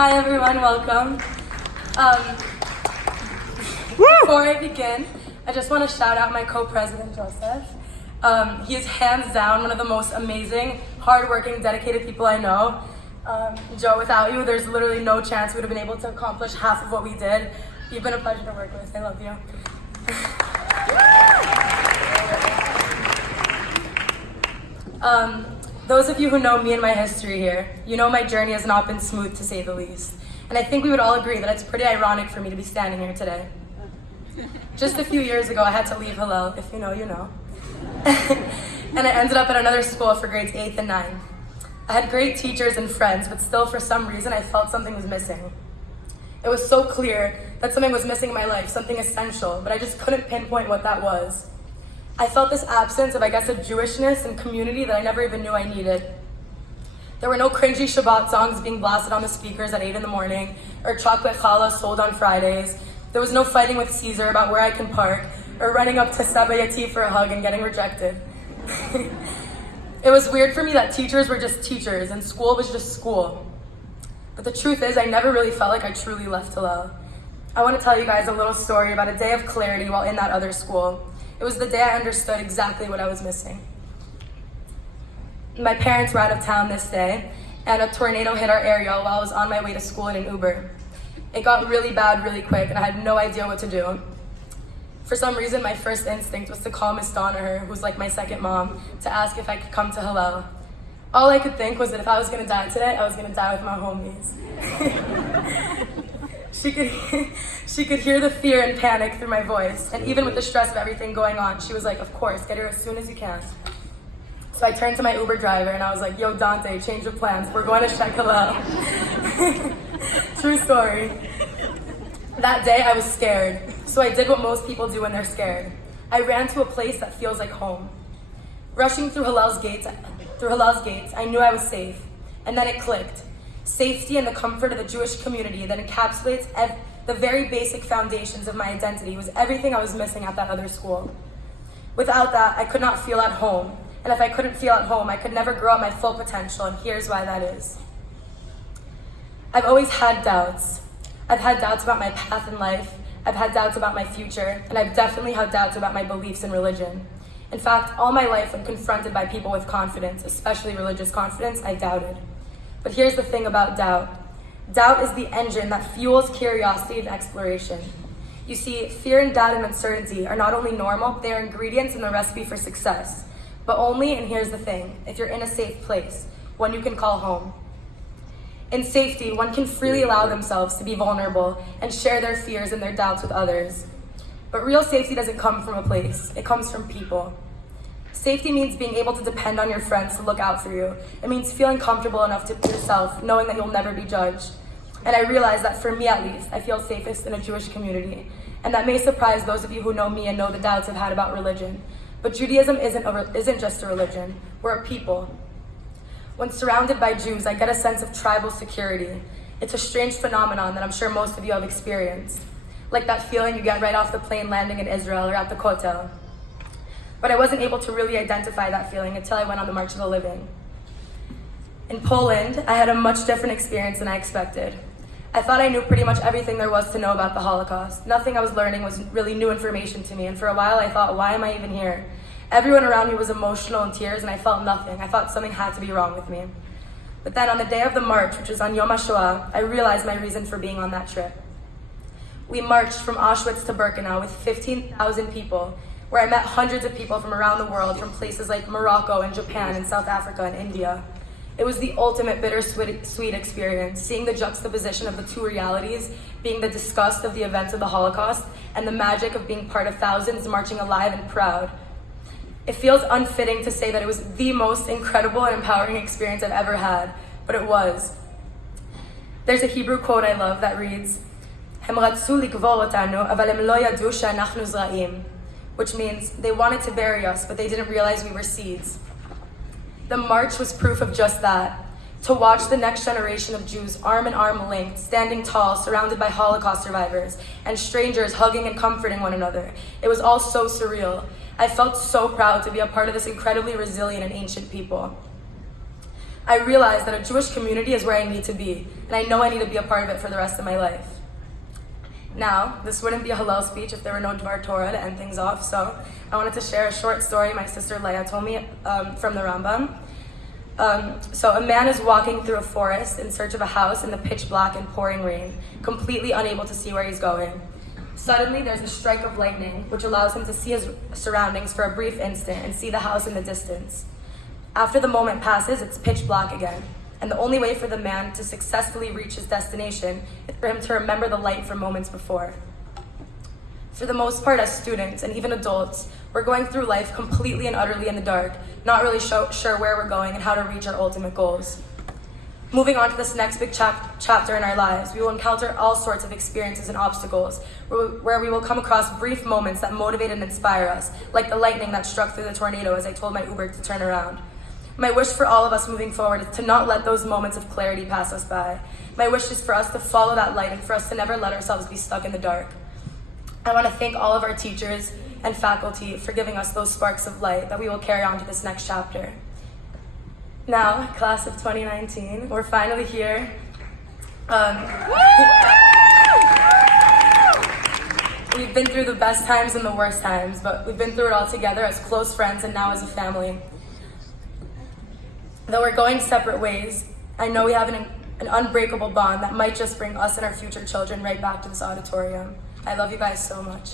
Hi everyone, welcome. Before I begin, I just want to shout out my co-president, Joseph. He is hands down one of the most amazing, hardworking, dedicated people I know. Joe, without you, there's literally no chance we would have been able to accomplish half of what we did. You've been a pleasure to work with. I love you. Those of you who know me and my history here, you know my journey has not been smooth, to say the least. And I think we would all agree that it's pretty ironic for me to be standing here today. Just a few years ago, I had to leave Hillel. If you know, you know. And I ended up at another school for grades 8th and 9th. I had great teachers and friends, but still for some reason I felt something was missing. It was so clear that something was missing in my life, something essential, but I just couldn't pinpoint what that was. I felt this absence of, I guess, a Jewishness and community that I never even knew I needed. There were no cringy Shabbat songs being blasted on the speakers at 8 in the morning, or chocolate challah sold on Fridays. There was no fighting with Caesar about where I can park, or running up to Saba Yati for a hug and getting rejected. It was weird for me that teachers were just teachers and school was just school. But the truth is, I never really felt like I truly left Hillel. I want to tell you guys a little story about a day of clarity while in that other school. It was the day I understood exactly what I was missing. My parents were out of town this day, and a tornado hit our area while I was on my way to school in an Uber. It got really bad really quick, and I had no idea what to do. For some reason, my first instinct was to call Miss Donaher, who's like my second mom, to ask if I could come to Hillel. All I could think was that if I was going to die today, I was going to die with my homies. She could hear the fear and panic through my voice, and even with the stress of everything going on, she was like, of course, get here as soon as you can. So I turned to my Uber driver and I was like, yo, Dante, change of plans. We're going to Shek Hillel. True story. That day I was scared, so I did what most people do when they're scared. I ran to a place that feels like home. Rushing through Hillel's gates, I knew I was safe, and then it clicked. Safety and the comfort of the Jewish community that encapsulates the very basic foundations of my identity was everything I was missing at that other school. Without that, I could not feel at home, and if I couldn't feel at home, I could never grow at my full potential, and here's why that is. I've always had doubts. I've had doubts about my path in life, I've had doubts about my future, and I've definitely had doubts about my beliefs in religion. In fact, all my life when confronted by people with confidence, especially religious confidence, I doubted. But here's the thing about doubt. Doubt is the engine that fuels curiosity and exploration. You see, fear and doubt and uncertainty are not only normal, they are ingredients in the recipe for success. But only, and here's the thing, if you're in a safe place, one you can call home. In safety, one can freely allow themselves to be vulnerable and share their fears and their doubts with others. But real safety doesn't come from a place, it comes from people. Safety means being able to depend on your friends to look out for you. It means feeling comfortable enough to be yourself, knowing that you'll never be judged. And I realize that for me at least, I feel safest in a Jewish community. And that may surprise those of you who know me and know the doubts I've had about religion. But Judaism isn't just a religion, we're a people. When surrounded by Jews, I get a sense of tribal security. It's a strange phenomenon that I'm sure most of you have experienced. Like that feeling you get right off the plane landing in Israel or at the Kotel. But I wasn't able to really identify that feeling until I went on the March of the Living. In Poland, I had a much different experience than I expected. I thought I knew pretty much everything there was to know about the Holocaust. Nothing I was learning was really new information to me, and for a while I thought, why am I even here? Everyone around me was emotional in tears, and I felt nothing. I thought something had to be wrong with me. But then on the day of the march, which was on Yom HaShoah, I realized my reason for being on that trip. We marched from Auschwitz to Birkenau with 15,000 people, where I met hundreds of people from around the world, from places like Morocco and Japan and South Africa and India. It was the ultimate bittersweet experience, seeing the juxtaposition of the two realities, being the disgust of the events of the Holocaust and the magic of being part of thousands marching alive and proud. It feels unfitting to say that it was the most incredible and empowering experience I've ever had, but it was. There's a Hebrew quote I love that reads, "Hem ratzu likvor otanu, aval hem lo yadu she'anachnu zra'im," which means they wanted to bury us, but they didn't realize we were seeds. The march was proof of just that. To watch the next generation of Jews arm in arm linked, standing tall, surrounded by Holocaust survivors, and strangers hugging and comforting one another. It was all so surreal. I felt so proud to be a part of this incredibly resilient and ancient people. I realized that a Jewish community is where I need to be, and I know I need to be a part of it for the rest of my life. Now, this wouldn't be a Hallel speech if there were no Dvar Torah to end things off, so I wanted to share a short story my sister Leah told me from the Rambam. So a man is walking through a forest in search of a house in the pitch black and pouring rain, completely unable to see where he's going. Suddenly, there's a strike of lightning, which allows him to see his surroundings for a brief instant and see the house in the distance. After the moment passes, it's pitch black again, and the only way for the man to successfully reach his destination is for him to remember the light from moments before. For the most part, as students and even adults, we're going through life completely and utterly in the dark, not really sure where we're going and how to reach our ultimate goals. Moving on to this next big chapter in our lives, we will encounter all sorts of experiences and obstacles, where we will come across brief moments that motivate and inspire us, like the lightning that struck through the tornado as I told my Uber to turn around. My wish for all of us moving forward is to not let those moments of clarity pass us by. My wish is for us to follow that light and for us to never let ourselves be stuck in the dark. I want to thank all of our teachers and faculty for giving us those sparks of light that we will carry on to this next chapter. Now, class of 2019, we're finally here. We've been through the best times and the worst times, but we've been through it all together as close friends and now as a family. Though we're going separate ways, I know we have an unbreakable bond that might just bring us and our future children right back to this auditorium. I love you guys so much.